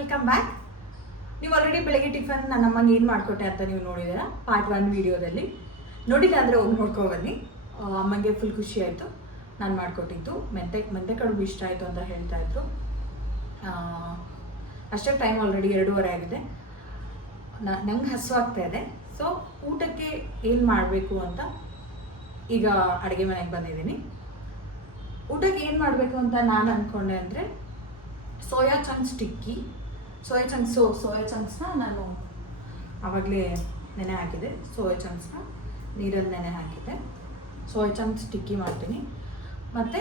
Welcome back. ನೀವು already ಬೆಳಗ್ಗೆ tiffin ನನ್ನ ಅಮ್ಮಂಗೆ ಏನು ಮಾಡಿಕೊಟ್ಟೆ ಅಂತ ನೀವು ನೋಡಿದ್ದೀರಾ ಪಾರ್ಟ್ 1 ವಿಡಿಯೋದಲ್ಲಿ. ನೋಡಿಲ್ಲ ಅಂದರೆ ಹೋಗಿ ನೋಡ್ಕೊಬನ್ನಿ. ಅಮ್ಮಂಗೆ ಫುಲ್ ಖುಷಿ ಆಯಿತು ನಾನು ಮಾಡಿಕೊಟ್ಟಿದ್ದು. ಮೆಂತೆ ಕಡುಬು ಇಷ್ಟ ಆಯಿತು ಅಂತ ಹೇಳ್ತಾ ಇದ್ರು. ಅಷ್ಟೇ ಟೈಮ್ ಆಲ್ರೆಡಿ 2:30 ಆಗಿದೆ. ನಂಗೆ ಹಸುವಾಗ್ತಾ ಇದೆ. ಸೊ ಊಟಕ್ಕೆ ಏನು ಮಾಡಬೇಕು ಅಂತ ಈಗ ಅಡುಗೆ ಮನೆಗೆ ಬಂದಿದ್ದೀನಿ. ಊಟಕ್ಕೆ ಏನು ಮಾಡಬೇಕು ಅಂತ ನಾನು ಅಂದ್ಕೊಂಡೆ ಅಂದರೆ ಸೋಯಾ ಚಂಕ್ಸ್ ಟಿಕ್ಕಿ. ಸೋಯಾ ಚಂಕ್ಸ್ನ ನಾನು ಆವಾಗಲೇ ನೆನೆ ಹಾಕಿದೆ. ಸೋಯಾ ಚಂಕ್ಸ್ನ ನೀರಲ್ಲಿ ನೆನೆ ಹಾಕಿದೆ. ಸೋಯಾ ಚಂಕ್ಸ್ ಟಿಕ್ಕಿ ಮಾಡ್ತೀನಿ. ಮತ್ತು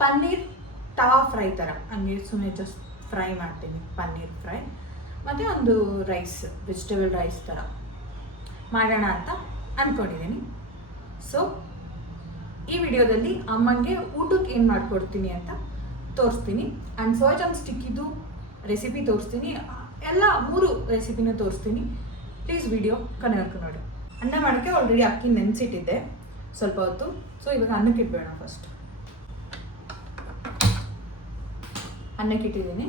ಪನ್ನೀರ್ ತವಾ ಫ್ರೈ ಥರ ಹಂಗೆ ಸುಮ್ಮನೆ ಜಸ್ಟ್ ಫ್ರೈ ಮಾಡ್ತೀನಿ, ಪನ್ನೀರ್ ಫ್ರೈ. ಮತ್ತು ಒಂದು ರೈಸ್, ವೆಜಿಟೇಬಲ್ ರೈಸ್ ಥರ ಮಾಡೋಣ ಅಂತ ಅಂದ್ಕೊಂಡಿದ್ದೀನಿ. ಸೊ ಈ ವಿಡಿಯೋದಲ್ಲಿ ಅಮ್ಮಂಗೆ ಊಟಕ್ಕೆ ಏನು ಮಾಡಿಕೊಡ್ತೀನಿ ಅಂತ ತೋರಿಸ್ತೀನಿ. ಆ್ಯಂಡ್ ಸೋಯಾ ಚಂಕ್ಸ್ ಟಿಕ್ಕಿದು ರೆಸಿಪಿ ತೋರಿಸ್ತೀನಿ. ಎಲ್ಲ 3 ರೆಸಿಪಿನೂ ತೋರಿಸ್ತೀನಿ. ಪ್ಲೀಸ್ ವಿಡಿಯೋ ಕೊನೆವರೆಗೂ ನೋಡಿ. ಅನ್ನ ಮಾಡೋಕ್ಕೆ ಆಲ್ರೆಡಿ ಅಕ್ಕಿ ನೆನೆಸಿಟ್ಟಿದ್ದೆ ಸ್ವಲ್ಪ ಹೊತ್ತು. ಸೊ ಇವಾಗ ಅನ್ನಕ್ಕೆ ಇಟ್ಬೇಡ. ಫಸ್ಟ್ ಅನ್ನಕ್ಕೆ ಇಟ್ಟಿದ್ದೀನಿ.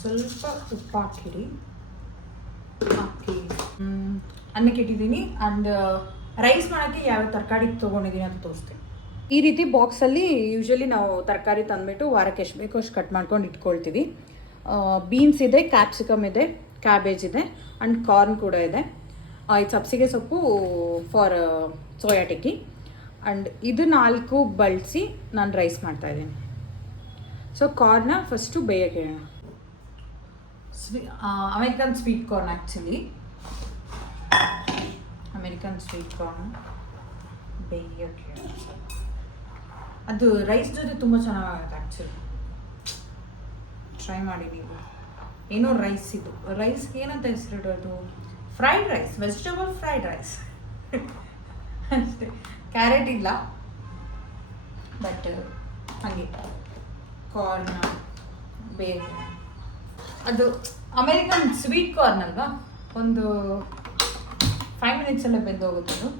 ಸ್ವಲ್ಪ ಉಪ್ಪು ಹಾಕಿರಿ. ಅನ್ನಕ್ಕೆ ಇಟ್ಟಿದ್ದೀನಿ. ಆ್ಯಂಡ್ ರೈಸ್ ಮಾಡೋಕ್ಕೆ ಯಾವ ತರಕಾರಿ ತೊಗೊಂಡಿದ್ದೀನಿ ಅಂತ ತೋರಿಸ್ತೀನಿ. ಈ ರೀತಿ ಬಾಕ್ಸಲ್ಲಿ ಯೂಶ್ವಲಿ ನಾವು ತರಕಾರಿ ತಂದುಬಿಟ್ಟು ವಾರಕ್ಕೆ ಎಷ್ಟು ಬೇಕೋ ಅಷ್ಟು ಕಟ್ ಮಾಡ್ಕೊಂಡು ಇಟ್ಕೊಳ್ತೀವಿ. ಬೀನ್ಸ್ ಇದೆ, ಕ್ಯಾಪ್ಸಿಕಮ್ ಇದೆ, ಕ್ಯಾಬೇಜ್ ಇದೆ, ಆ್ಯಂಡ್ ಕಾರ್ನ್ ಕೂಡ ಇದೆ. ಇದು ಸಬ್ಸಿಗೆ ಸೊಪ್ಪು ಫಾರ್ ಸೋಯಾ ಟಿಕ್ಕಿ. ಆ್ಯಂಡ್ ಇದು 4 ಬಳಸಿ ನಾನು ರೈಸ್ ಮಾಡ್ತಾಯಿದ್ದೀನಿ. ಸೊ ಕಾರ್ನ ಫಸ್ಟು ಬೇಯಕ್ಕೆ ಇಡೋಣ. American sweet corn actually. American sweet corn ಬೇಯಕ್ಕೆ ಅದು ರೈಸ್ ಜೊತೆ ತುಂಬ ಚೆನ್ನಾಗುತ್ತೆ ಆ್ಯಕ್ಚುಲಿ. ಟ್ರೈ ಮಾಡಿ ನೀವು. ಏನೋ ರೈಸ್ ಇದು. ರೈಸ್ಗೆ ಏನಂತ ಹೆಸರಿಡೋದು? Fried rice, vegetable fried rice ಅಷ್ಟೇ. ಕ್ಯಾರೆಟ್ ಇಲ್ಲ, ಬಟ್ ಹಾಗೆ ಕಾರ್ನ್ ಬೇಗ. ಅದು ಅಮೆರಿಕನ್ ಸ್ವೀಟ್ ಕಾರ್ನ್ ಅಲ್ವಾ, ಒಂದು 5 ಮಿನಿಟ್ಸಲ್ಲೇ ಬೆಂದೋಗುತ್ತೆ ಅದು.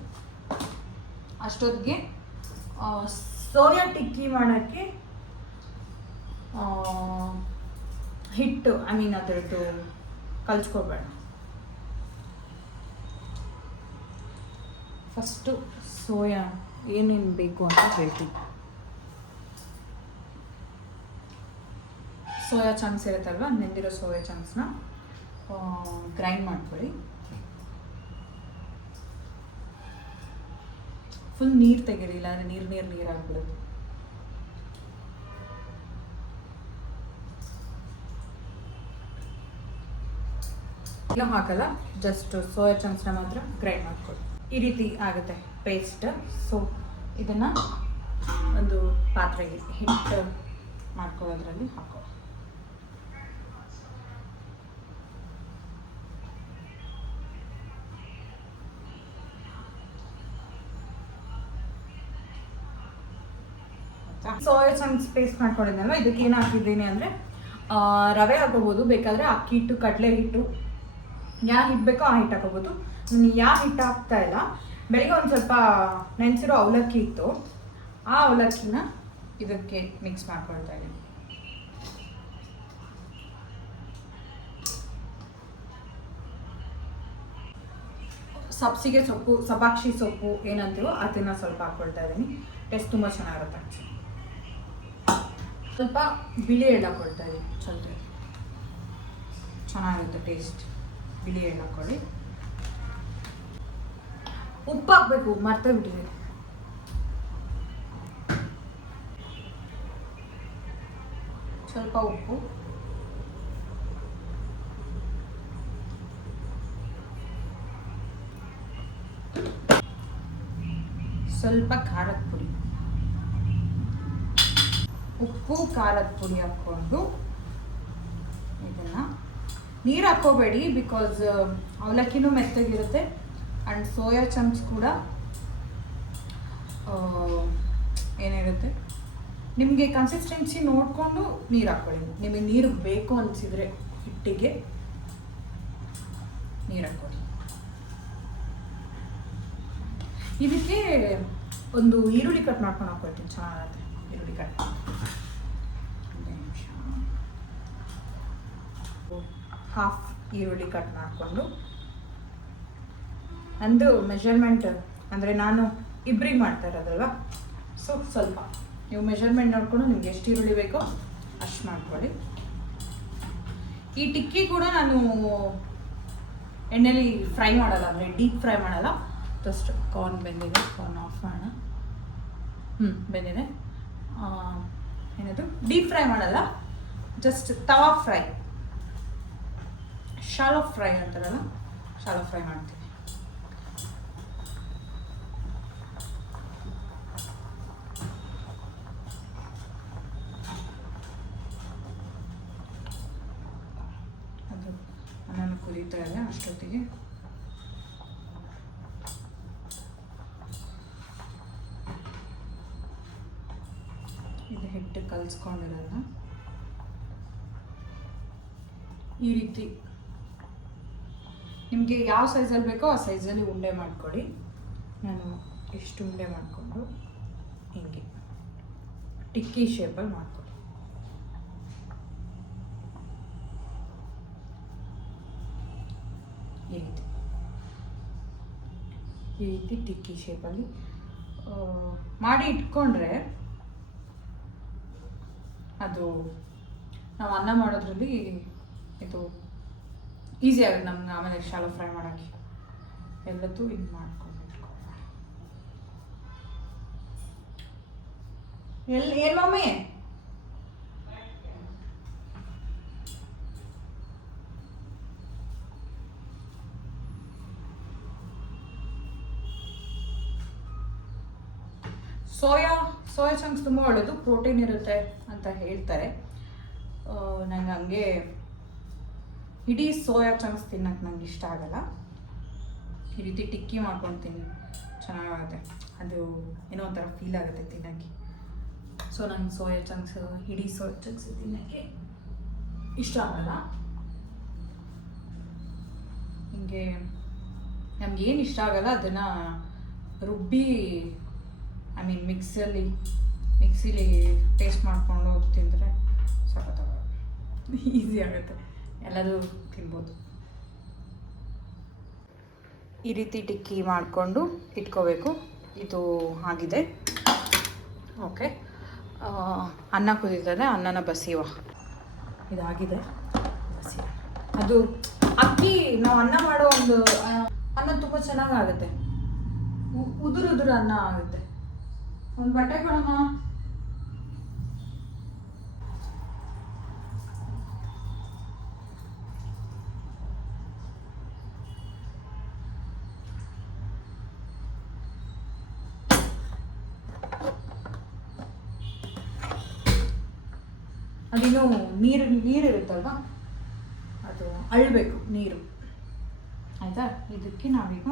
ಅಷ್ಟೊತ್ತಿಗೆ ಸೋಯಾ ಟಿಕ್ಕಿ ಮಾಡೋಕ್ಕೆ ಹಿಟ್ಟು, ಅದರದ್ದು ಕಲಿಸ್ಕೋಬೇಡ. ಫಸ್ಟು ಸೋಯಾ ಏನೇನು ಬೇಕು ಅಂತ ಹೇಳ್ತೀನಿ. ಸೋಯಾ ಚಂಕ್ಸ್ ಇರುತ್ತಲ್ವ, ನೆಂದಿರೋ ಸೋಯಾ ಚಂಕ್ಸ್ನ ಗ್ರೈಂಡ್ ಮಾಡ್ಕೊಳ್ಳಿ. ಫುಲ್ ನೀರು ತೆಗೀರಿಲ್ಲ ಅಂದರೆ ನೀರು ಆಗ್ಬಿಡುತ್ತೆ. ಇಲ್ಲ ಹಾಕಲ್ಲ, ಜಸ್ಟ್ ಸೋಯಾ ಚಂಕ್ಸ್ನ ಮಾತ್ರ ಗ್ರೈಂಡ್ ಮಾಡ್ಕೊಳ್ಳಿ. ಈ ರೀತಿ ಆಗುತ್ತೆ ಪೇಸ್ಟ್. ಸೊ ಇದನ್ನು ಒಂದು ಪಾತ್ರೆಗೆ ಹಿಟ್ಟು ಮಾಡ್ಕೊಳ್ಳೋದ್ರಲ್ಲಿ ಹಾಕೋ. ಸೋಯಾ ಚಂಕ್ಸ್ ಪೇಸ್ಟ್ ಮಾಡ್ಕೊಂಡಿದ್ದಲ್ವ, ಇದಕ್ಕೆ ಏನು ಹಾಕಿದ್ದೀನಿ ಅಂದರೆ ರವೆ ಹಾಕೋಬೋದು, ಬೇಕಾದರೆ ಅಕ್ಕಿ ಹಿಟ್ಟು, ಕಡಲೆ ಹಿಟ್ಟು, ಯಾವ ಹಿಟ್ಟು ಬೇಕೋ ಆ ಹಿಟ್ಟು ಹಾಕೋಬೋದು. ನಾನು ಯಾವ ಹಿಟ್ಟು ಹಾಕ್ತಾ ಇಲ್ಲ. ಬೆಳಿಗ್ಗೆ ಒಂದು ಸ್ವಲ್ಪ ನೆನೆಸಿರೋ ಅವಲಕ್ಕಿ ಇತ್ತು, ಆ ಅವಲಕ್ಕಿನ ಇದಕ್ಕೆ ಮಿಕ್ಸ್ ಮಾಡ್ಕೊಳ್ತಾ ಇದ್ದೀನಿ. ಸಬ್ಸಿಗೆ ಸೊಪ್ಪು, ಸಬಾಕ್ಷಿ ಸೊಪ್ಪು ಏನಂತೀವೋ ಅದನ್ನು ಸ್ವಲ್ಪ ಹಾಕ್ಕೊಳ್ತಾ ಇದ್ದೀನಿ. ಟೇಸ್ಟ್ ತುಂಬ ಚೆನ್ನಾಗಿರುತ್ತೆ ಆ್ಯಕ್ಚುಲಿ. ಸ್ವಲ್ಪ ಬಿಳಿ ಎಳ್ಳು ಹಾಕ್ಕೊಳ್ತಾ ಇದ್ದೀನಿ. ಸ್ವಲ್ಪ ಚೆನ್ನಾಗಿರುತ್ತೆ ಟೇಸ್ಟ್. ಬಿಳಿ ಎಳ್ಳು ಹಾಕ್ಕೊಳ್ಳಿ. ಉಪ್ಪು ಹಾಕಬೇಕು, ಮರ್ತೇ ಬಿಟ್ಟಿದ್ದೀನಿ. ಸ್ವಲ್ಪ ಉಪ್ಪು, ಸ್ವಲ್ಪ ಖಾರದ ಪುಡಿ, ಉಪ್ಪು ಖಾರದ ಪುಡಿ ಹಾಕ್ಕೊಂಡು ಇದನ್ನು, ನೀರು ಹಾಕ್ಕೋಬೇಡಿ ಬಿಕಾಸ್ ಅವಲಕ್ಕಿನೂ ಮೆತ್ತಗಿರುತ್ತೆ ಆ್ಯಂಡ್ ಸೋಯಾ ಚಂಕ್ಸ್ ಕೂಡ ಏನಿರುತ್ತೆ. ನಿಮಗೆ ಕನ್ಸಿಸ್ಟೆನ್ಸಿ ನೋಡಿಕೊಂಡು ನೀರು ಹಾಕ್ಕೊಳ್ಳಿ. ನಿಮಗೆ ನೀರು ಬೇಕು ಅನಿಸಿದರೆ ಹಿಟ್ಟಿಗೆ ನೀರು ಹಾಕ್ಕೊಳ್ಳಿ. ಇದಕ್ಕೆ ಒಂದು ಈರುಳ್ಳಿ ಕಟ್ ಮಾಡ್ಕೊಂಡು ಹಾಕ್ಕೊಳ್ತೀನಿ, ಚೆನ್ನಾಗಿರುತ್ತೆ ಈರುಳ್ಳಿ ಕಟ್. ಒಂದು ನಿಮಿಷ. ಹಾಫ್ ಈರುಳ್ಳಿ ಕಟ್ ಮಾಡಿಕೊಂಡು, ನಂದು ಮೆಷರ್ಮೆಂಟ್ ಅಂದರೆ ನಾನು ಇಬ್ಬರಿಗೆ ಮಾಡ್ತಾ ಇರೋದಲ್ವ, ಸೊ ಸ್ವಲ್ಪ ನೀವು ಮೆಷರ್ಮೆಂಟ್ ನೋಡಿಕೊಂಡು ನಿಮ್ಗೆ ಎಷ್ಟು ಈರುಳ್ಳಿ ಬೇಕೋ ಅಷ್ಟು ಮಾಡ್ಕೊಳ್ಳಿ. ಈ ಟಿಕ್ಕಿ ಕೂಡ ನಾನು ಎಣ್ಣೆಲಿ ಫ್ರೈ ಮಾಡಲ್ಲ, ಅಂದರೆ ಡೀಪ್ ಫ್ರೈ ಮಾಡಲ್ಲ. ಜಸ್ಟ್ ಕಾರ್ನ್ ಬೆಂದಿದೆ, ಕಾರ್ನ್ ಆಫ್ ಮಾಡೋಣ. ಬೆಂದಿದೆ. ಏನದು ಡೀಪ್ ಫ್ರೈ ಮಾಡಲ್ಲ, ಜಸ್ಟ್ ತವಾ ಫ್ರೈ, ಶಾಲೋ ಫ್ರೈ ಅಂತಾರಲ್ಲ, ಶಾಲೋ ಫ್ರೈ ಮಾಡ್ತೀನಿ. ಅದು ನಾನು ಕುದೀತಾ ಇದೆ ಅಷ್ಟೊತ್ತಿಗೆ ಇದು ಹಿಟ್ಟು ಕಲಿಸ್ಕೊಂಡಿರೋದನ್ನ ಈ ರೀತಿ ನಿಮಗೆ ಯಾವ ಸೈಜಲ್ಲಿ ಬೇಕೋ ಆ ಸೈಜಲ್ಲಿ ಉಂಡೆ ಮಾಡ್ಕೊಳ್ಳಿ. ನಾನು ಎಷ್ಟು ಉಂಡೆ ಮಾಡಿಕೊಂಡು ಹಿಂಗೆ ಟಿಕ್ಕಿ ಶೇಪಲ್ಲಿ ಮಾಡ್ಕೊಳ್ಳಿ. ಈ ರೀತಿ ಟಿಕ್ಕಿ ಶೇಪಲ್ಲಿ ಮಾಡಿ ಇಟ್ಕೊಂಡ್ರೆ ಅದು ನಾವು ಅನ್ನ ಮಾಡೋದ್ರಲ್ಲಿ ಇದು ಈಸಿ ಆಗುತ್ತೆ ನಮ್ಗೆ. ಆಮೇಲೆ ಶಾಲೋ ಫ್ರೈ ಮಾಡೋಕ್ಕೆ ಎಲ್ಲದೂ ಇದು ಮಾಡ್ಕೊಂಡು ಏನು ಮಮ್ಮಿ ಸೋಯಾ ಚಂಕ್ಸ್ ತುಂಬ ಒಳ್ಳೆಯದು, ಪ್ರೋಟೀನ್ ಇರುತ್ತೆ ಅಂತ ಹೇಳ್ತಾರೆ. ನಂಗೆ ಹಂಗೆ ಇಡೀ ಸೋಯಾ ಚಂಕ್ಸ್ ತಿನ್ನೋಕ್ಕೆ ನಂಗೆ ಇಷ್ಟ ಆಗಲ್ಲ. ಈ ರೀತಿ ಟಿಕ್ಕಿ ಮಾಡ್ಕೊಂಡು ತಿನ್ನಿ, ಚೆನ್ನಾಗುತ್ತೆ. ಅದು ಏನೋ ಒಂಥರ ಫೀಲ್ ಆಗುತ್ತೆ ತಿನ್ನೋಕ್ಕೆ. ಸೊ ನಂಗೆ ಸೋಯಾ ಚಂಕ್ಸ್, ಇಡೀ ಸೋಯಾ ಚಂಕ್ಸ್ ತಿನ್ನೋಕ್ಕೆ ಇಷ್ಟ ಆಗಲ್ಲ. ಹಿಂಗೆ ನಮಗೇನು ಇಷ್ಟ ಆಗಲ್ಲ ಅದನ್ನು ರುಬ್ಬಿ ಮಿಕ್ಸಿಲಿ ಟೇಸ್ಟ್ ಮಾಡಿಕೊಂಡು ತಿಂದರೆ ಸಖತ್ತಾಗುತ್ತೆ, ಈಸಿ ಆಗುತ್ತೆ, ಎಲ್ಲದೂ ತಿನ್ಬೋದು. ಈ ರೀತಿ ಟಿಕ್ಕಿ ಮಾಡಿಕೊಂಡು ಇಟ್ಕೋಬೇಕು. ಇದು ಆಗಿದೆ. ಓಕೆ, ಅನ್ನ ಕುದೀತದೆ, ಅನ್ನನ ಬಸಿಯುವ. ಇದಾಗಿದೆ, ಬಸಿಯುವ. ಅದು ಅಕ್ಕಿ ನಾವು ಅನ್ನ ಮಾಡೋ ಒಂದು ಅನ್ನ ತುಂಬ ಚೆನ್ನಾಗಾಗುತ್ತೆ, ಉದುರು ಅನ್ನ ಆಗುತ್ತೆ. ಒಂದು ಬಟ್ಟೆ ಕೊಡೋಣ. ಅದಿನ್ನೂ ನೀರಿರುತ್ತಲ್ವ, ಅದು ಅಳ್ಳಬೇಕು ನೀರು, ಆಯಿತಾ. ಇದಕ್ಕೆ ನಾವೀಗ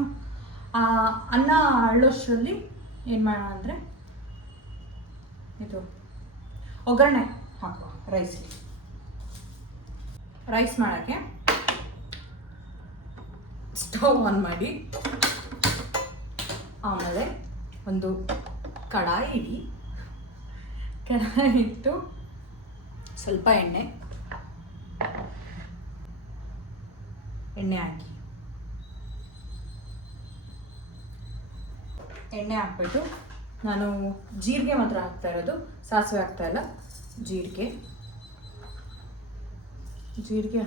ಅನ್ನ ಅಳ್ಳೋಷ್ಟರಲ್ಲಿ ಏನು ಮಾಡೋಣ ಅಂದರೆ ಇದು ಒಗ್ಗರಣೆ ಹಾಕುವ. ರೈಸ್ ಮಾಡೋಕ್ಕೆ ಸ್ಟವ್ ಆನ್ ಮಾಡಿ, ಆಮೇಲೆ ಒಂದು ಕಡಾಯಿ ಇಟ್ಟು ಸ್ವಲ್ಪ ಎಣ್ಣೆ ಹಾಕಿ, ಎಣ್ಣೆ ಹಾಕ್ಬಿಟ್ಟು ನಾನು ಜೀರಿಗೆ ಮಾತ್ರ ಹಾಕ್ತಾ ಇರೋದು, ಸಾಸಿವೆ ಹಾಕ್ತಾ ಇಲ್ಲ. ಜೀರಿಗೆ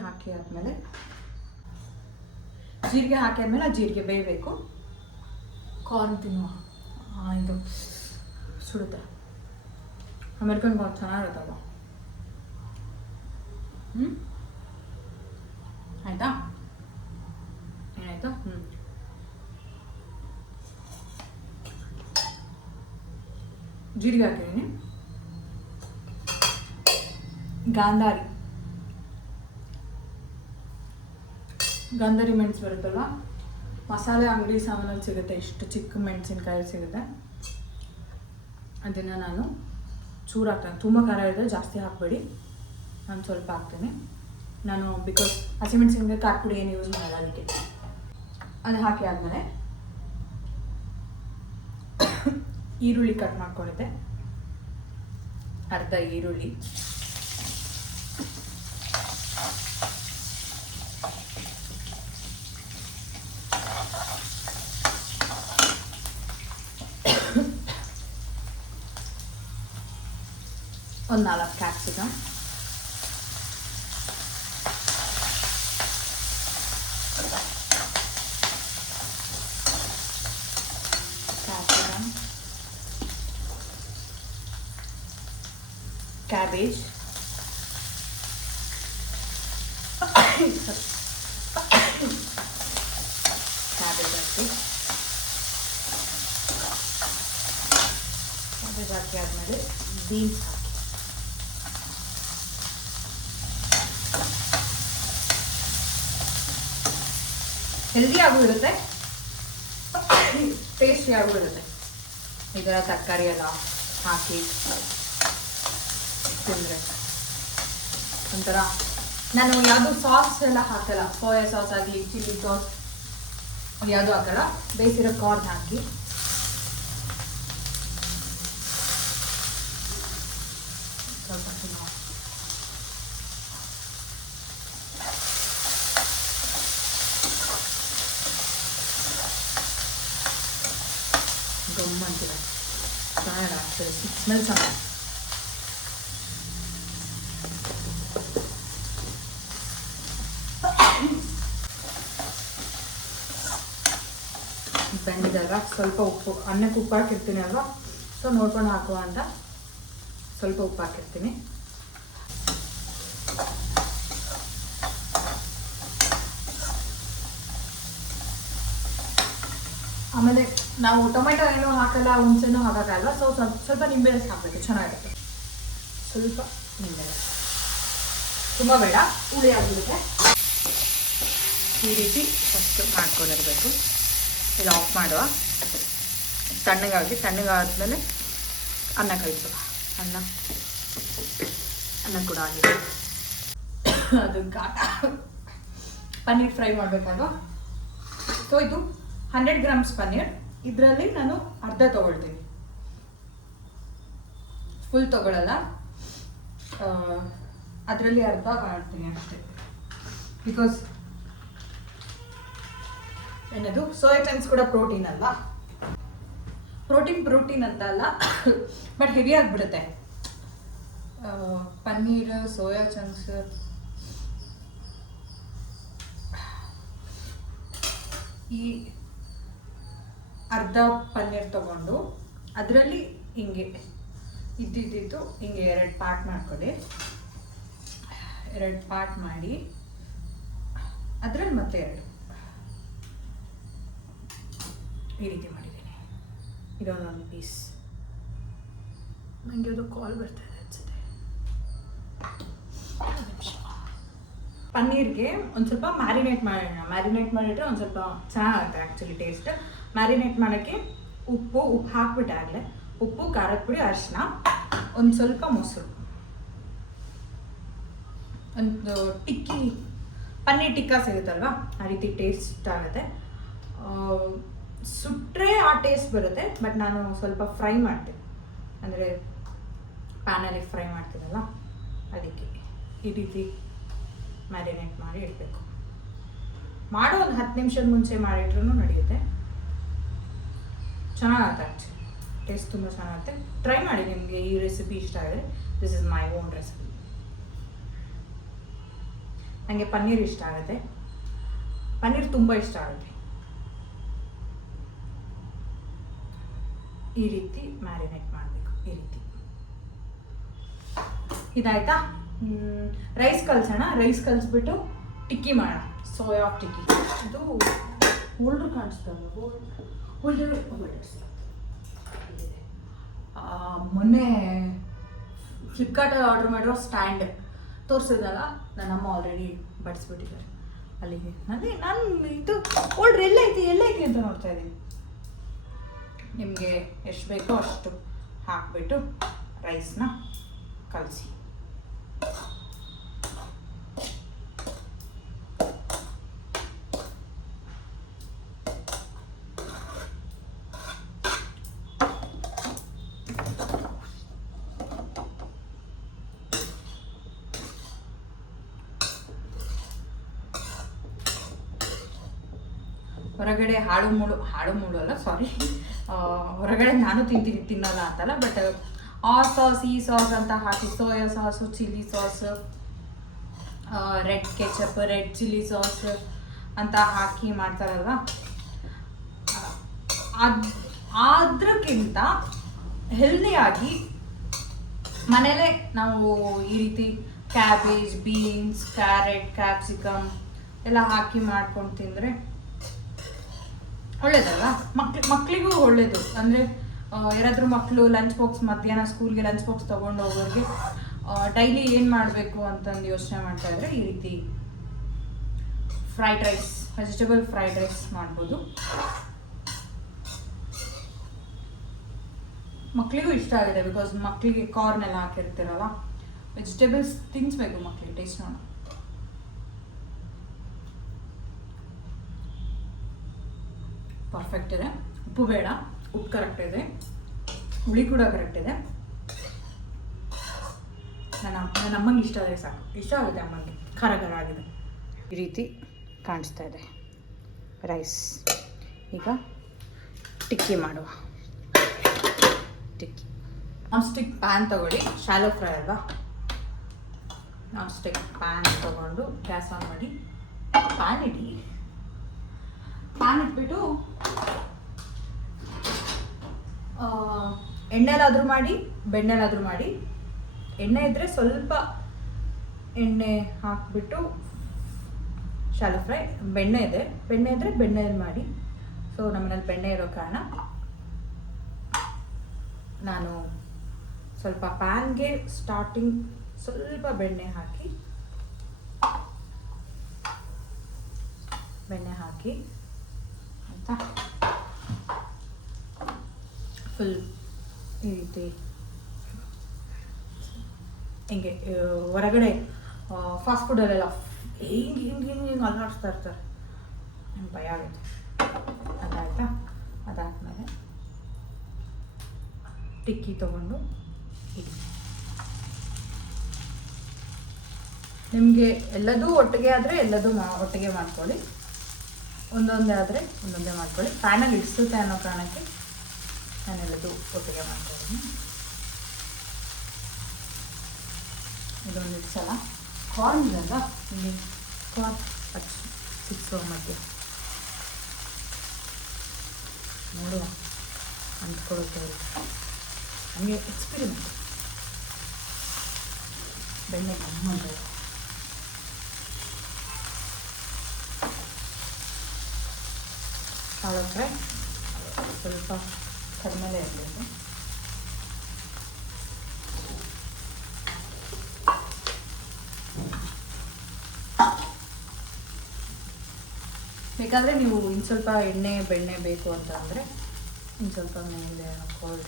ಹಾಕಿ ಆದಮೇಲೆ ಆ ಜೀರಿಗೆ ಬೇಯಬೇಕು. ಕಾರ್ನ್ ತಿನ್ನುವ, ಇದು ಸುಡುತ್ತೆ. American corn ಚೆನ್ನಾಗಿರುತ್ತಲ್ವ. ಆಯಿತಾ, ಏನಾಯಿತು? ಜೀರಿಗೆ ಹಾಕಿದ್ದೀನಿ. ಗಾಂಧಾರಿ ಮೆಣಸು ಬರುತ್ತಲ್ವ, ಮಸಾಲೆ ಅಂಗಡಿ ಸಾಮಾನಲ್ಲಿ ಸಿಗುತ್ತೆ, ಇಷ್ಟು ಚಿಕ್ಕ ಮೆಣಸಿನ್ಕಾಯಿ ಸಿಗುತ್ತೆ. ಅದನ್ನು ನಾನು ಚೂರು ಹಾಕ್ತೇನೆ. ತುಂಬ ಖಾರ ಇದ್ದರೆ ಜಾಸ್ತಿ ಹಾಕಬೇಡಿ, ನಾನು ಸ್ವಲ್ಪ ಹಾಕ್ತೇನೆ. ನಾನು ಬಿಕಾಸ್ ಹಸಿಮೆಣಸಿನ್ಕಾಯಿ ಖಾರ ಪುಡಿ ಏನು ಯೂಸ್ ಮಾಡಲ್ಲ, ಅದಕ್ಕೆ. ಅದು ಹಾಕಿ ಆದಮೇಲೆ ಈರುಳ್ಳಿ ಕಟ್ ಮಾಡ್ಕೊಂಡಿದ್ದೆ, ಅರ್ಧ ಈರುಳ್ಳಿ ಒಂದು 4 ಕ್ಯಾಪ್ಸಿಕಮ್, cabbage, cabbage ಹಾಕಿ ಆದಮೇಲೆ ಬೀನ್ಸ್ ಹಾಕಿ, ಹೆಲ್ದಿಯಾಗೂ ಇರುತ್ತೆ, ಟೇಸ್ಟಿಯಾಗೂ ಇರುತ್ತೆ. ಈ ಥರ ತರಕಾರಿ ಎಲ್ಲ ಹಾಕಿ ತಿಂದರೆ ಒಂಥರ. ನಾನು ಯಾವುದು ಸಾಸ್ ಎಲ್ಲ ಹಾಕಲ್ಲ, ಸೋಯಾ ಸಾಸ್ ಆಗಲಿ ಚಿಲ್ಲಿ ಸಾಸ್ ಯಾವುದೂ ಹಾಕಲ್ಲ, ಬೇಯಿಸಿರೋ ಕಾರ್ನ್ ಹಾಕಿ ಸ್ವಲ್ಪ ಗಮ್ಮಂತಿದೆ, ಚೆನ್ನಾಗಿ ಸ್ಮೆಲ್ ಚೆನ್ನಾಗಿ. ಬೆಂದಿದಾಗ ಸ್ವಲ್ಪ ಉಪ್ಪು, ಅನ್ನಕ್ಕೆ ಉಪ್ಪು ಹಾಕಿರ್ತೀನಿ ಅಲ್ವಾ, ಸೊ ನೋಡ್ಕೊಂಡು ಹಾಕುವ ಅಂತ ಸ್ವಲ್ಪ ಉಪ್ಪು ಹಾಕಿರ್ತೀನಿ. ಆಮೇಲೆ ನಾವು ಟೊಮೆಟೊ ಏನೂ ಹಾಕಲ್ಲ, ಹುಣಸೆನೂ ಹಾಕೋಕ್ಕಲ್ವ, ಸೊ ಸ್ವಲ್ಪ ನಿಂಬೆ ರಸ ಹಾಕಬೇಕು, ಚೆನ್ನಾಗಿರುತ್ತೆ. ಸ್ವಲ್ಪ ನಿಂಬೆ ರಸ, ತುಂಬ ಬೇಡ, ಹುಳಿ ಆಗಿರುತ್ತೆ. ಈ ರೀತಿ ಫಸ್ಟ್ ಮಾಡ್ಕೊಂಡಿರಬೇಕು. ಇದು ಆಫ್ ಮಾಡುವ, ತಣ್ಣಗಾದ್ಮೇಲೆ ಅನ್ನ ಕಳಿಸುವ. ಅನ್ನ ಕೂಡ ಆಗಿದೆ. ಅದು ಘಾಟ ಪನ್ನೀರ್ ಫ್ರೈ ಮಾಡಬೇಕಲ್ವ. ಸೊ ಇದು 100 ಗ್ರಾಮ್ಸ್ ಪನ್ನೀರ್, ಇದರಲ್ಲಿ ನಾನು ಅರ್ಧ ತೊಗೊಳ್ತೀನಿ, ಫುಲ್ ತೊಗೊಳ್ಳಲ್ಲ, ಅದರಲ್ಲಿ ಅರ್ಧ ಮಾಡ್ತೀನಿ ಅಷ್ಟೇ. ಬಿಕಾಸ್ ಏನದು ಸೋಯಾ ಚಂಕ್ಸ್ ಕೂಡ ಪ್ರೋಟೀನ್ ಅಲ್ವಾ, ಪ್ರೋಟೀನ್ ಅಂತ ಅಲ್ಲ, ಬಟ್ ಹೆವಿ ಆಗಿಬಿಡುತ್ತೆ ಪನ್ನೀರ್, ಸೋಯಾ ಚಂಕ್ಸ್. ಈ ಅರ್ಧ ಪನ್ನೀರ್ ತಗೊಂಡು ಅದರಲ್ಲಿ ಹಿಂಗೆ ಇದ್ದಿದ್ದು ಹಿಂಗೆ 2 ಪಾರ್ಟ್ ಮಾಡ್ಕೊಳ್ಳಿ. 2 ಪಾರ್ಟ್ ಮಾಡಿ ಅದರಲ್ಲಿ ಮತ್ತೆ 2 ಈ ರೀತಿ ಮಾಡಿದ್ದೀನಿ. ಇದೊಂದೊಂದು ಪೀಸ್. ನನಗೆ ಅದು ಕಾಲ್ ಬರ್ತಾ ಇದೆ ಅನ್ಸುತ್ತೆ. ಪನ್ನೀರ್ಗೆ ಒಂದು ಸ್ವಲ್ಪ ಮ್ಯಾರಿನೇಟ್ ಮಾಡೋಣ. ಮ್ಯಾರಿನೇಟ್ ಮಾಡಿದ್ರೆ ಒಂದು ಸ್ವಲ್ಪ ಚೆನ್ನಾಗುತ್ತೆ ಆ್ಯಕ್ಚುಲಿ ಟೇಸ್ಟ್. ಮ್ಯಾರಿನೇಟ್ ಮಾಡೋಕ್ಕೆ ಉಪ್ಪು ಹಾಕ್ಬಿಟ್ಟಾಗಲೇ ಉಪ್ಪು, ಖಾರದ ಪುಡಿ, ಅರಿಶಿನ, ಒಂದು ಸ್ವಲ್ಪ ಮೊಸರು, ಒಂದು ಟಿಕ್ಕಿ ಪನ್ನೀರ್ ಟಿಕ್ಕಾ ಸಿಗುತ್ತಲ್ವ, ಆ ರೀತಿ ಟೇಸ್ಟ್ ಆಗುತ್ತೆ. ಸುಟ್ಟರೆ ಆ ಟೇಸ್ಟ್ ಬರುತ್ತೆ, ಬಟ್ ನಾನು ಸ್ವಲ್ಪ ಫ್ರೈ ಮಾಡ್ತೀನಿ, ಅಂದರೆ ಪ್ಯಾನಲ್ಲಿ ಫ್ರೈ ಮಾಡ್ತೀನಲ್ಲ, ಅದಕ್ಕೆ ಈ ರೀತಿ ಮ್ಯಾರಿನೇಟ್ ಮಾಡಿ ಇಡಬೇಕು. ಮಾಡೋ ಒಂದು 10 ನಿಮಿಷದ ಮುಂಚೆ ಮಾಡಿಟ್ರೂ ನಡೆಯುತ್ತೆ, ಚೆನ್ನಾಗುತ್ತೆ ಆ್ಯಕ್ಚುಲಿ, ಟೇಸ್ಟ್ ತುಂಬ ಚೆನ್ನಾಗುತ್ತೆ. ಟ್ರೈ ಮಾಡಿ, ನಿಮಗೆ ಈ ರೆಸಿಪಿ ಇಷ್ಟ ಆದರೆ. This is my own recipe. ನನಗೆ ಪನ್ನೀರ್ ಇಷ್ಟ ಆಗುತ್ತೆ, ಪನ್ನೀರ್ ತುಂಬ ಇಷ್ಟ ಆಗುತ್ತೆ. ಈ ರೀತಿ ಮ್ಯಾರಿನೇಟ್ ಮಾಡಬೇಕು, ಈ ರೀತಿ. ಇದಾಯ್ತಾ? ರೈಸ್ ಕಲಸೋಣ. ರೈಸ್ ಕಲಿಸ್ಬಿಟ್ಟು ಟಿಕ್ಕಿ ಮಾಡೋಣ, ಸೋಯಾ ಟಿಕ್ಕಿ. ಇದು ಹೋಲ್ಡರ್ ಕಾಣಿಸ್ತಲ್ಲ, ಹೋಲ್ಡರ್ ಮೊನ್ನೆ ಫ್ಲಿಪ್ಕಾರ್ಟಲ್ಲಿ ಆರ್ಡರ್ ಮಾಡಿರೋ ಸ್ಟ್ಯಾಂಡ್ ತೋರಿಸಿದ್ನಲ್ಲ, ನನ್ನಮ್ಮ ಆಲ್ರೆಡಿ ಬಡಿಸ್ಬಿಟ್ಟಿದ್ದಾರೆ ಅಲ್ಲಿಗೆ. ನಾನು ಇದು ಹೋಲ್ಡ್ರ್ ಎಲ್ಲೈತಿ ಅಂತ ನೋಡ್ತಾ ಇದ್ದೀನಿ. ನಿಮಗೆ ಎಷ್ಟು ಬೇಕೋ ಅಷ್ಟು ಹಾಕಿಬಿಟ್ಟು ರೈಸ್ನ ಕಲಸಿ. ಹೊರಗಡೆ ಹಾಳು ಮೂಳು ಅಲ್ಲ, ಸಾರಿ, ಹೊರಗಡೆ ನಾನು ತಿನ್ನಲ್ಲ ಅಂತಲ್ಲ, ಬಟ್ ಆ ಸಾಸ್ ಈ ಸಾಸ್ ಅಂತ ಹಾಕಿ soya sauce, chilli sauce, red ketchup, red chilli sauce ಅಂತ ಹಾಕಿ ಮಾಡ್ತಾರಲ್ವ, ಅದಕ್ಕಿಂತ ಹೆಲ್ದಿಯಾಗಿ ಮನೇಲೆ ನಾವು ಈ ರೀತಿ ಕ್ಯಾಬೇಜ್, ಬೀನ್ಸ್, ಕ್ಯಾರೆಟ್, ಕ್ಯಾಪ್ಸಿಕಮ್ ಎಲ್ಲ ಹಾಕಿ ಮಾಡ್ಕೊಂಡು ತಿಂದರೆ ಒಳ್ಳೇದಲ್ವ. ಮಕ್ಕಳಿಗೂ ಒಳ್ಳೇದು. ಅಂದರೆ ಯಾರಾದರೂ ಮಕ್ಕಳು ಲಂಚ್ ಬಾಕ್ಸ್, ಮಧ್ಯಾಹ್ನ ಸ್ಕೂಲ್ಗೆ ಲಂಚ್ ಬಾಕ್ಸ್ ತೊಗೊಂಡು ಹೋಗೋರಿಗೆ ಡೈಲಿ ಏನು ಮಾಡಬೇಕು ಅಂತಂದು ಯೋಚನೆ ಮಾಡ್ತಾ ಇದ್ರೆ ಈ ರೀತಿ fried rice, vegetable fried rice ಮಾಡ್ಬೋದು. ಮಕ್ಕಳಿಗೂ ಇಷ್ಟ ಆಗಿದೆ, ಬಿಕಾಸ್ ಮಕ್ಕಳಿಗೆ ಕಾರ್ನ್ ಎಲ್ಲ ಹಾಕಿರ್ತೀರಲ್ಲ, ವೆಜಿಟೇಬಲ್ಸ್ ತಿನ್ನಿಸ್ಬೇಕು ಮಕ್ಕಳಿಗೆ, ಟೇಸ್ಟ್ ನೋಡೋಣ. ಪರ್ಫೆಕ್ಟ್ ಇದೆ, ಉಪ್ಪು ಬೇಡ, ಉಪ್ಪು ಕರೆಕ್ಟ್ ಇದೆ, ಹುಳಿ ಕೂಡ ಕರೆಕ್ಟ್ ಇದೆ. ನನ್ನ ಅಮ್ಮಂಗೆ ಇಷ್ಟ ಆದರೆ ಸಾಕು, ಇಷ್ಟ ಆಗುತ್ತೆ ಅಮ್ಮಂಗೆ, ಖಾರ ಖಾರ ಆಗಿದೆ. ಈ ರೀತಿ ಕಾಣಿಸ್ತಾ ಇದೆ ರೈಸ್. ಈಗ ಟಿಕ್ಕಿ ಮಾಡುವ. ಟಿಕ್ಕಿ ನಾನ್ ಸ್ಟಿಕ್ ಪ್ಯಾನ್ ತಗೊಳ್ಳಿ, ಶಾಲೋ ಫ್ರೈ ಅಲ್ವಾ. ನಾನ್ ಸ್ಟಿಕ್ ಪ್ಯಾನ್ ತಗೊಂಡು ಗ್ಯಾಸ್ ಆನ್ ಮಾಡಿ ಪ್ಯಾನ್ ಇಡಿ. ಪ್ಯಾನ್ ಇಟ್ಬಿಟ್ಟು ಎಣ್ಣೆಲಾದರೂ ಮಾಡಿ, ಬೆಣ್ಣೆಲಾದರೂ ಮಾಡಿ. ಎಣ್ಣೆ ಇದ್ದರೆ ಸ್ವಲ್ಪ ಎಣ್ಣೆ ಹಾಕಿಬಿಟ್ಟು ಶಾಲೋ ಫ್ರೈ. ಬೆಣ್ಣೆ ಇದ್ದರೆ ಬೆಣ್ಣೆಯಲ್ಲಿ ಮಾಡಿ. ಸೊ ನಮ್ಮನೇಲಿ ಬೆಣ್ಣೆ ಇರೋ ಕಾರಣ ನಾನು ಸ್ವಲ್ಪ ಪ್ಯಾನ್ಗೆ ಸ್ಟಾರ್ಟಿಂಗ್ ಸ್ವಲ್ಪ ಬೆಣ್ಣೆ ಹಾಕಿ ಆಯಿತಾ, ಫುಲ್ ಈ ರೀತಿ ಹಿಂಗೆ ಹೊರಗಡೆ ಫಾಸ್ಟ್ ಫುಡಲ್ಲೆಲ್ಲ ಹಿಂಗೆ ಅಲ್ಲಾಡಿಸ್ತಾ ಇರ್ತಾರೆ, ನಂಗೆ ಭಯ ಆಗುತ್ತೆ. ಅದಾಯ್ತಾ, ಅದಾದಮೇಲೆ ಟಿಕ್ಕಿ ತೊಗೊಂಡು ಇಡಿ. ನಿಮಗೆ ಎಲ್ಲದೂ ಒಟ್ಟಿಗೆ ಆದರೆ ಎಲ್ಲದೂ ಒಟ್ಟಿಗೆ ಮಾಡ್ಕೊಳ್ಳಿ, ಒಂದೊಂದೇ ಆದರೆ ಒಂದೊಂದೇ ಮಾಡ್ಕೊಳ್ಳಿ. ಪ್ಯಾನಲ್ಲಿ ಇಡಿಸುತ್ತೆ ಅನ್ನೋ ಕಾರಣಕ್ಕೆ ನಾನೆಲ್ಲದೂ ಒಟ್ಟಿಗೆ ಮಾಡ್ಕೊಳ್ತೀನಿ. ಇದೊಂದು ಇಡ್ಸಲ್ಲ, ಕಾರ್ನ್ ಇದಲ್ಲ, ಇಲ್ಲಿ ಕಾರ್ನ್ ಸಿಕ್ಸೋ ಮಧ್ಯೆ ನೋಡುವ, ಅಂದ್ಕೊಳ್ಳುತ್ತೆ ಹಂಗೆ ಎಕ್ಸ್ಪೀರಿಮೆಂಟ್. ಬೆಣ್ಣೆ ಕಮ್ಮಿ ಶಾಲೋ ಫ್ರೈ ಸ್ವಲ್ಪ ಕಡಿಮೆಲೆ ಇರಬೇಕು. ಬೇಕಾದರೆ ನೀವು ಇನ್ನು ಸ್ವಲ್ಪ ಎಣ್ಣೆ ಬೆಣ್ಣೆ ಬೇಕು ಅಂತ ಅಂದರೆ ಇನ್ನು ಸ್ವಲ್ಪ ಮೇಲೆ ಹಾಕೊಳ್ಳಿ.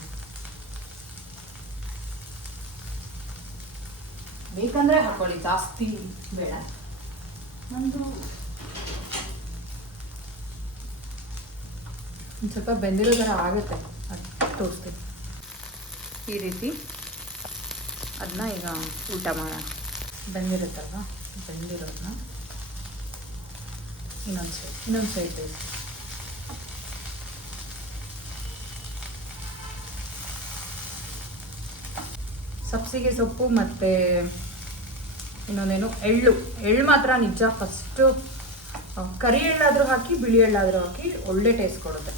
ಬೇಕಂದರೆ ಹಾಕೊಳ್ಳಿ, ಜಾಸ್ತಿ ಬೇಡ. ಒಂದು ಸ್ವಲ್ಪ ಬೆಂದಿರೋ ಥರ ಆಗುತ್ತೆ, ಅದು ತೋರಿಸ್ತೀನಿ. ಈ ರೀತಿ ಅದನ್ನ ಈಗ ಊಟ ಮಾಡೋಣ. ಬೆಂದಿರುತ್ತಲ್ವ, ಬೆಂದಿರೋದನ್ನ ಇನ್ನೊಂದು ಸೈಡ್ ಬೇಯಿಸಿ. ಸಬ್ಸಿಗೆ ಸೊಪ್ಪು ಮತ್ತು ಇನ್ನೊಂದೇನು ಎಳ್ಳು ಮಾತ್ರ ನಿಜ ಫಸ್ಟು ಕರಿ ಎಳ್ಳಾದರೂ ಹಾಕಿ, ಬಿಳಿ ಎಳ್ಳಾದರೂ ಹಾಕಿ ಒಳ್ಳೆ ಟೇಸ್ಟ್ ಕೊಡುತ್ತೆ.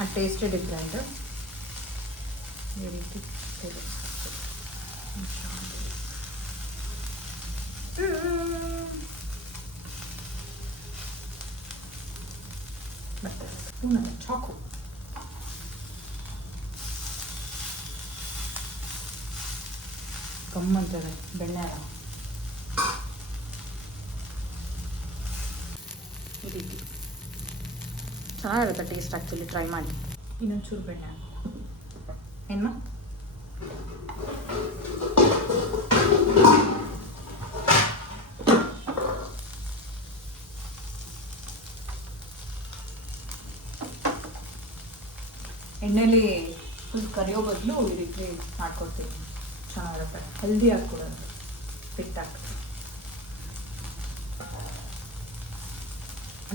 ಆ ಟೇಸ್ಟೇ ಡಿಫ್ರೆಂಟ್. ಈ ರೀತಿ ಮತ್ತೆ ಸ್ಪೂನಲ್ಲ ಚಾಕು. ಗಮ್ಮಂತಾರೆ ಬೆಣ್ಣೆ ಈ ರೀತಿ ಚೆನ್ನಾಗಿರುತ್ತೆ ಟೇಸ್ಟ್. ಆ್ಯಕ್ಚುಲಿ ಟ್ರೈ ಮಾಡಿ. ಇನ್ನೊಂಚೂರು ಬೆಣ್ಣೆ ಏನು ಎಣ್ಣೆಲಿ ಫುಲ್ ಕರಿಯೋ ಬದಲು ಈ ರೀತಿ ಮಾಡ್ಕೊಡ್ತೀನಿ, ಚೆನ್ನಾಗಿರುತ್ತೆ. ಹೆಲ್ದಿ ಆಗ್ಕೊಡೋದು, ಫಿಟ್ ಆಗ್ತದೆ.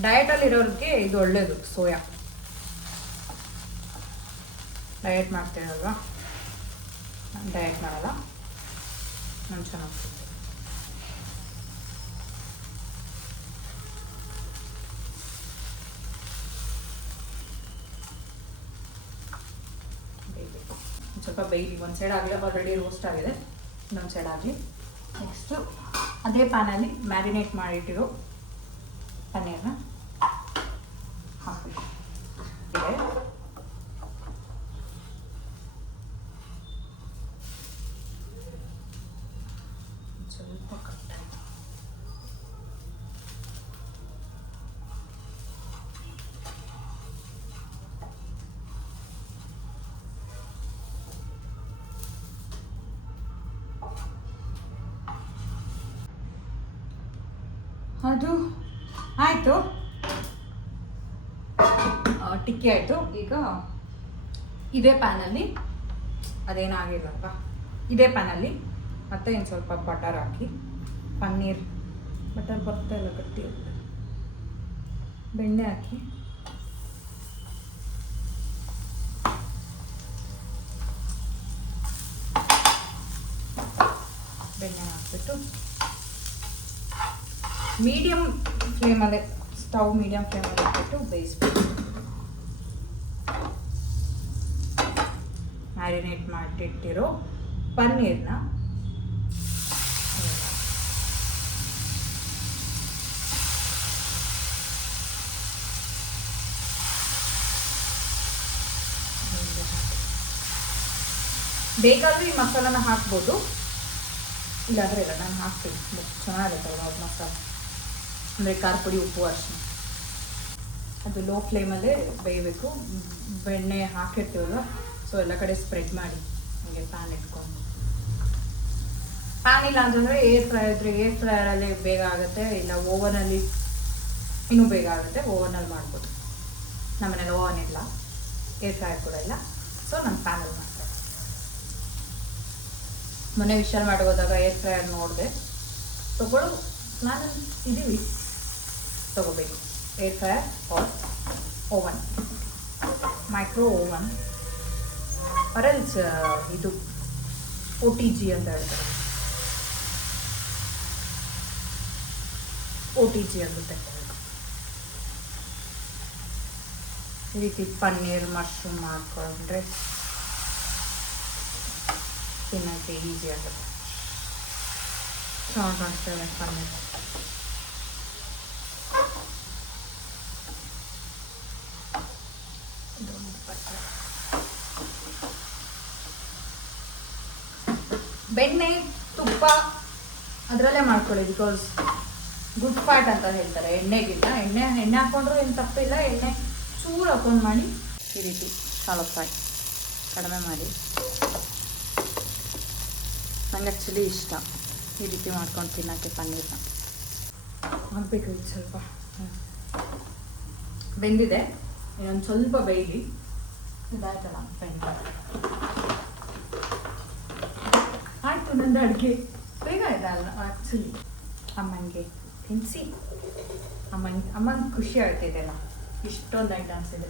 ಡಯಟಲ್ಲಿ ಇರೋರಿಗೆ ಇದು ಒಳ್ಳೆಯದು, ಸೋಯಾ. ಡಯಟ್ ಮಾಡ್ತೀರಲ್ವ, ನಾನು ಡಯಟ್ ಮಾಡಲ್ಲ, ನಾನು ಚೆನ್ನಾಗಿ ಬೇಯಬೇಕು. ಸ್ವಲ್ಪ ಬೇಯಲಿ, ಒಂದು ಸೈಡ್ ಆಗಲಿ, ಆಲ್ರೆಡಿ ರೋಸ್ಟ್ ಆಗಿದೆ, ಇನ್ನೊಂದು ಸೈಡ್ ಆಗಲಿ. ನೆಕ್ಸ್ಟು ಅದೇ ಪ್ಯಾನಲ್ಲಿ ಮ್ಯಾರಿನೇಟ್ ಮಾಡಿಟ್ಟಿರೋ ಪನ್ನೀರನ್ನ ಹಾಕಬೇಕು. ಸ್ವಲ್ಪ ಕಟ್ ಅದು ಆಯಿತು, ಟಿಕ್ಕಿ ಆಯಿತು. ಈಗ ಇದೇ ಪ್ಯಾನಲ್ಲಿ, ಅದೇನಾಗಿಲ್ಲಪ್ಪ, ಇದೇ ಪ್ಯಾನಲ್ಲಿ ಮತ್ತೆ ಇನ್ನು ಸ್ವಲ್ಪ ಬಟರ್ ಹಾಕಿ, ಪನ್ನೀರ್ ಬಟರ್ ಬರ್ತಾ ಇಲ್ಲ, ಗಟ್ಟಿ ಹೋಗುತ್ತೆ, ಬೆಣ್ಣೆ ಹಾಕಿ ಬೆಣ್ಣೆ ಹಾಕ್ಬಿಟ್ಟು ಮೀಡಿಯಮ್ ಫ್ಲೇಮಲ್ಲೇ, ಸ್ಟವ್ ಮೀಡಿಯಮ್ ಫ್ಲೇಮಲ್ಲಿ ಇಟ್ಬಿಟ್ಟು ಬೇಯಿಸ್ಬೇಕು. ಮ್ಯಾರಿನೇಟ್ ಮಾಡಿಟ್ಟಿರೋ ಪನ್ನೀರ್ನ ಬೇಕಾದರೂ ಈ ಮಸಾಲಾನ ಹಾಕ್ಬೋದು, ಇಲ್ಲಾಂದರೆ ಇಲ್ಲ, ನಾನು ಹಾಕ್ತೀನಿ, ಚೆನ್ನಾಗಿರುತ್ತೆ ಅದು ಮಸಾಲೆ. ಅಂದರೆ ಖಾರ ಪುಡಿ, ಉಪ್ಪು, ಅರಿಶಿನ, ಅದು ಲೋ ಫ್ಲೇಮಲ್ಲೇ ಬೇಯಬೇಕು. ಬೆಣ್ಣೆ ಹಾಕಿರ್ತೀವಲ್ಲ, ಸೊ ಎಲ್ಲ ಕಡೆ ಸ್ಪ್ರೆಡ್ ಮಾಡಿ ಹಾಗೆ ಪ್ಯಾನ್ ಇಟ್ಕೊಂಡು. ಪ್ಯಾನ್ ಇಲ್ಲ ಅಂತಂದರೆ ಏರ್ ಫ್ರೈ ಇದ್ದರೆ ಏರ್ ಫ್ರೈಯರಲ್ಲಿ ಬೇಗ ಆಗುತ್ತೆ, ಇಲ್ಲ ಓವನಲ್ಲಿ ಇನ್ನೂ ಬೇಗ ಆಗುತ್ತೆ, ಓವನಲ್ಲಿ ಮಾಡ್ಬೋದು. ನಮ್ಮನೇಲಿ ಓವನ್ ಇಲ್ಲ, ಏರ್ ಫ್ರೈ ಕೂಡ ಇಲ್ಲ, ಸೊ ನಾನು ಪ್ಯಾನಲ್ಲಿ ಮಾಡ್ತೇನೆ. ಮೊನ್ನೆ ವಿಶಾಲ್ ಮಾಡಿ ಹೋದಾಗ ಏರ್ ಫ್ರೈಯರ್ ನೋಡಿದೆ, ತಗೊಳ್ಳೋ ನಾನು ಇದ್ದೀವಿ, ತಗೋಬೇಕು. Air fryer or oven, micro oven or else ಇದು OTG ಅಂತ ಹೇಳ್ತಾರೆ, OTG ಆಗುತ್ತೆ. ಈ ರೀತಿ ಪನ್ನೀರ್ ಮಶ್ರೂಮ್ ಮಾಡಿಕೊಂಡ್ರೆ ತಿನ್ನೋಕ್ಕೆ ಈಸಿ ಆಗುತ್ತೆ. ಚೆನ್ನಾಗಿ ಕಾಣಿಸ್ತೇವೆ ಪನ್ನೀರ್. ಬೆಣ್ಣೆ, ತುಪ್ಪ ಅದರಲ್ಲೇ ಮಾಡ್ಕೊಳ್ಳಿ, ಬಿಕಾಸ್ ಗುಡ್ ಫ್ಯಾಟ್ ಅಂತ ಹೇಳ್ತಾರೆ ಎಣ್ಣೆಗಿಂತ. ಎಣ್ಣೆ ಹಾಕೊಂಡ್ರು ಏನು ತಪ್ಪಿಲ್ಲ, ಎಣ್ಣೆ ಚೂರು ಹಾಕೊಂಡು ಮಾಡಿ ಈ ರೀತಿ ಶಾಲೋ ಫ್ರೈ ಕಡಿಮೆ ಮಾಡಿ. ನಂಗೆ ಆ್ಯಕ್ಚುಲಿ ಇಷ್ಟ ಈ ರೀತಿ ಮಾಡ್ಕೊಂಡು ತಿನ್ನೋಕ್ಕೆ ಪನ್ನೀರ್ನ. ಆಗಬೇಕು ಇದು ಸ್ವಲ್ಪ ಬೆಂದಿದೆ, ಇನ್ನೊಂದು ಸ್ವಲ್ಪ ಬೇಯಲಿ. ಇದಾಯ್ತಲ್ಲ ಬೆಂದ, ಆಯಿತು ನಂದು ಅಡುಗೆ ಬೇಗ ಆಯ್ತಲ್ಲ. ಆ್ಯಕ್ಚುಲಿ ಅಮ್ಮನಿಗೆ ತಿನ್ನಿಸಿ ಅಮ್ಮನಿಗೆ ಖುಷಿ ಆಗ್ತಿದೆಲ್ಲ, ಇಷ್ಟೊಂದು ಐಟಮ್ಸ್ ಇದೆ.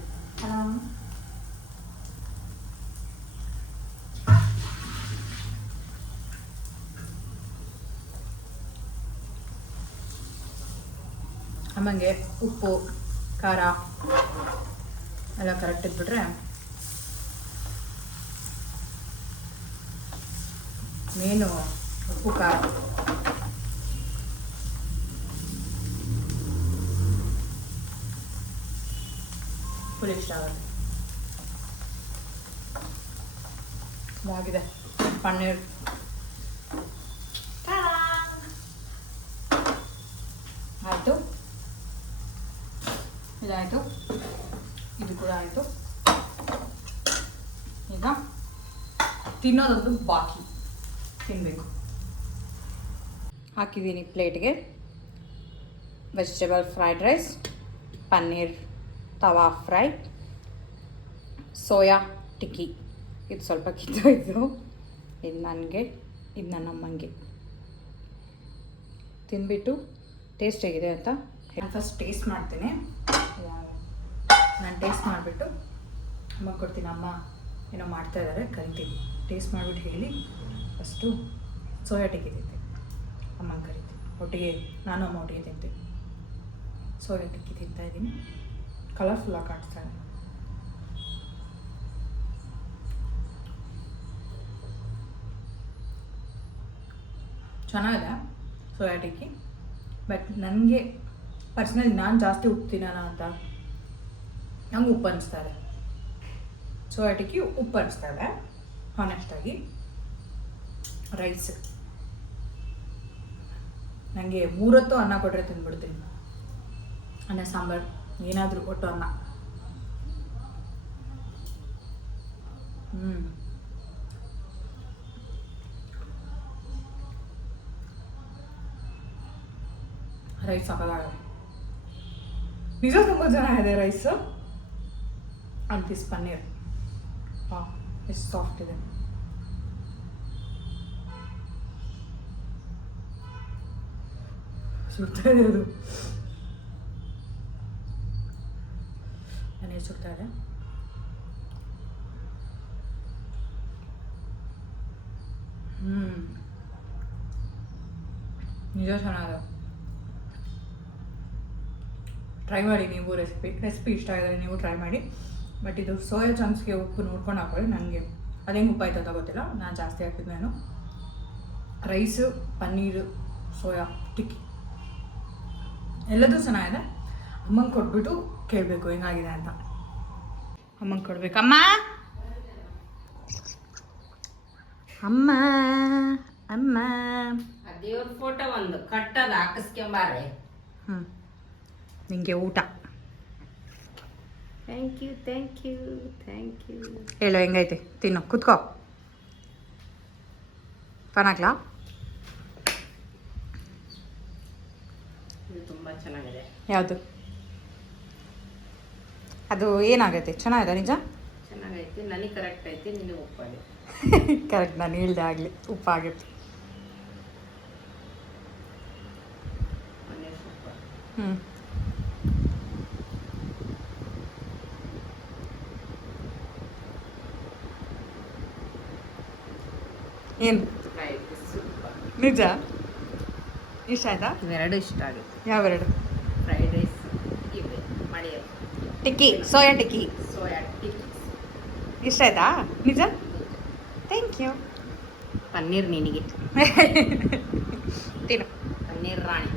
ಅಮ್ಮಂಗೆ ಉಪ್ಪು ಖಾರ ಎಲ್ಲ ಕರೆಕ್ಟ್ ಇದ್ಬಿಟ್ರೆ ಮೇನು ಉಪ್ಪು ಖಾರ ಫುಲ್ ಇಷ್ಟ ಆಗುತ್ತೆ. ಇದಾಗಿದೆ ಪನ್ನೀರ್. ಆಯಿತು, ಇದಾಯಿತು, ಇದು ಕೂಡ ಆಯಿತು. ಈಗ ತಿನ್ನೋದೊಂದು ಬಾಕಿ, ತಿನ್ನಬೇಕು. ಹಾಕಿದ್ದೀನಿ ಪ್ಲೇಟ್ಗೆ ವೆಜಿಟೇಬಲ್ ಫ್ರೈಡ್ ರೈಸ್, ಪನ್ನೀರ್ ತವಾ ಫ್ರೈ, ಸೋಯಾ ಟಿಕ್ಕಿ. ಇದು ಸ್ವಲ್ಪ ಕಿತ್ತೋಯ್ತು, ಇದು ನನಗೆ, ಇದು ನನ್ನ ಅಮ್ಮಂಗೆ. ತಿಂದ್ಬಿಟ್ಟು ಟೇಸ್ಟ್ ಹೇಗಿದೆ ಅಂತ ನಾನು ಫಸ್ಟ್ ಟೇಸ್ಟ್ ಮಾಡ್ತೀನಿ. ನಾನು ಟೇಸ್ಟ್ ಮಾಡಿಬಿಟ್ಟು ಅಮ್ಮಗೆ ಕೊಡ್ತೀನಿ. ಅಮ್ಮ ಏನೋ ಮಾಡ್ತಾ ಇದ್ದಾರೆ, ಕರಿತೀನಿ. ಟೇಸ್ಟ್ ಮಾಡಿಬಿಟ್ಟು ಹೇಳಿ. ಫಸ್ಟು ಸೋಯಾ ಟಿಕ್ಕಿ ತಿಂತೀನಿ, ಅಮ್ಮನ ಕರಿತೀನಿ. ಒಟ್ಟಿಗೆ ನಾನು ಅಮ್ಮ ಒಟ್ಟಿಗೆ ತಿಂತೀನಿ. ಸೋಯಾ ಟಿಕ್ಕಿ ತಿಂತಾಯಿದ್ದೀನಿ. ಕಲರ್ಫುಲ್ಲಾಗಿ ಕಾಣಿಸ್ತಾ ಇದೆ. ಚೆನ್ನಾಗಿದೆ ಸೋಯಾ ಟಿಕ್ಕಿ. ಬಟ್ ನನಗೆ ಪರ್ಸ್ನಲಿ ನಾನು ಜಾಸ್ತಿ ಉಪ್ಪು ತಿನ್ನೋಣ ಅಂತ ನಂಗೆ ಉಪ್ಪು ಅನಿಸ್ತಾ ಇದೆ. ಸೋಯಾ ಟಿಕ್ಕಿ ಉಪ್ಪು ಅನಿಸ್ತಾ ಇದೆ ಹಾನೆಸ್ಟಾಗಿ. ರೈಸ್ ನನಗೆ 3 ಹೊತ್ತು ಅನ್ನ ಕೊಟ್ಟರೆ ತಿಂದ್ಬಿಡ್ತೀನಿ. ಅನ್ನ ಸಾಂಬಾರು ಏನಾದರೂ ಒಟ್ಟು ಅನ್ನ. ರೈಸ್ ಸಾಕಾಗಿದೆ, ನಿಜ ತುಂಬ ಚೆನ್ನಾಗಿದೆ ರೈಸು. ಅಂಡ್ ದಿಸ್ ಪನ್ನೀರ್ ಎಷ್ಟು ಸಾಫ್ಟ್ ಇದೆ. ಸುಡ್ತಾ ಇದೆ ಅದು, ಪನ್ನೀರ್ ಸುಡ್ತಾ ಇದೆ. ನಿಜ ಚೆನ್ನಾಗಿದೆ. ಟ್ರೈ ಮಾಡಿ ನೀವು. ರೆಸಿಪಿ ಇಷ್ಟ ಆಗಿದ್ರೆ ನೀವು ಟ್ರೈ ಮಾಡಿ. ಬಟ್ ಇದು ಸೋಯಾ ಚಂಕ್ಸ್ಗೆ ಉಪ್ಪು ನೋಡ್ಕೊಂಡು ಹಾಕೊಳ್ಳಿ. ನನಗೆ ಅದೇನು ಉಪ್ಪು ಆಯ್ತು ಅಂತ ಗೊತ್ತಿಲ್ಲ, ನಾನು ಜಾಸ್ತಿ ಹಾಕಿದ್ಮೇನು. ರೈಸು, ಪನ್ನೀರು, ಸೋಯಾ ಟಿಕ್ಕಿ ಎಲ್ಲದೂ ಚೆನ್ನಾಗಿದೆ. ಅಮ್ಮಂಗೆ ಕೊಟ್ಬಿಟ್ಟು ಕೇಳಬೇಕು ಹೆಂಗಾಗಿದೆ ಅಂತ. ಅಮ್ಮಂಗೆ ಕೊಡ್ಬೇಕು. ಅಮ್ಮ ಅಮ್ಮ ಅಮ್ಮ ದೇವ್ರ ಫೋಟೋ ಒಂದು ಕಟ್ಟದ ಹಾಕಿಸ್ಕೊಂಬಾರೆ. ನಿಂಗೆ ಊಟ. Thank you thank you thank you. ಹೇಳು ಹೆಂಗೈತೆ, ತಿನ್ನು, ಕುತ್ಕೋ. ಪಾನ್ ಹಾಕ್ಲಾ? ಇದು ತುಂಬ ಚೆನ್ನಾಗಿದೆ. ಯಾವುದು? ಅದು ಏನಾಗೈತೆ? ಚೆನ್ನಾಗಿದೆ ನಿಜ? ಚೆನ್ನಾಗೈತಿ. ನನಗೆ ಕರೆಕ್ಟ್ ಐತಿ, ನಿನಗೆ ಉಪ್ಪಾಗಿ. ಕರೆಕ್ಟ್, ನಾನು ಹೇಳ್ದೆ ಆಗಲಿ ಉಪ್ಪಾಗಿತ್ತು. ಏನು ನಿಜ ಇಷ್ಟ ಆಯ್ತಾ? ಇವೆರಡು ಇಷ್ಟ ಆಗುತ್ತೆ. ಯಾವೆರಡು? ಫ್ರೈಡ್ ರೈಸ್ ಇವೆ ಮಾಡಿಯೋ ಟಿಕ್ಕಿ, ಸೋಯಾ ಟಿಕ್ಕಿ. ಸೋಯಾ ಟಿಕ್ಕಿ ಇಷ್ಟ ಆಯ್ತಾ ನಿಜ? Thank you. ಪನ್ನೀರ್ ನಿನಗೆ ತಿನ್ನು. ಪನ್ನೀರ್ ರಾಣಿ.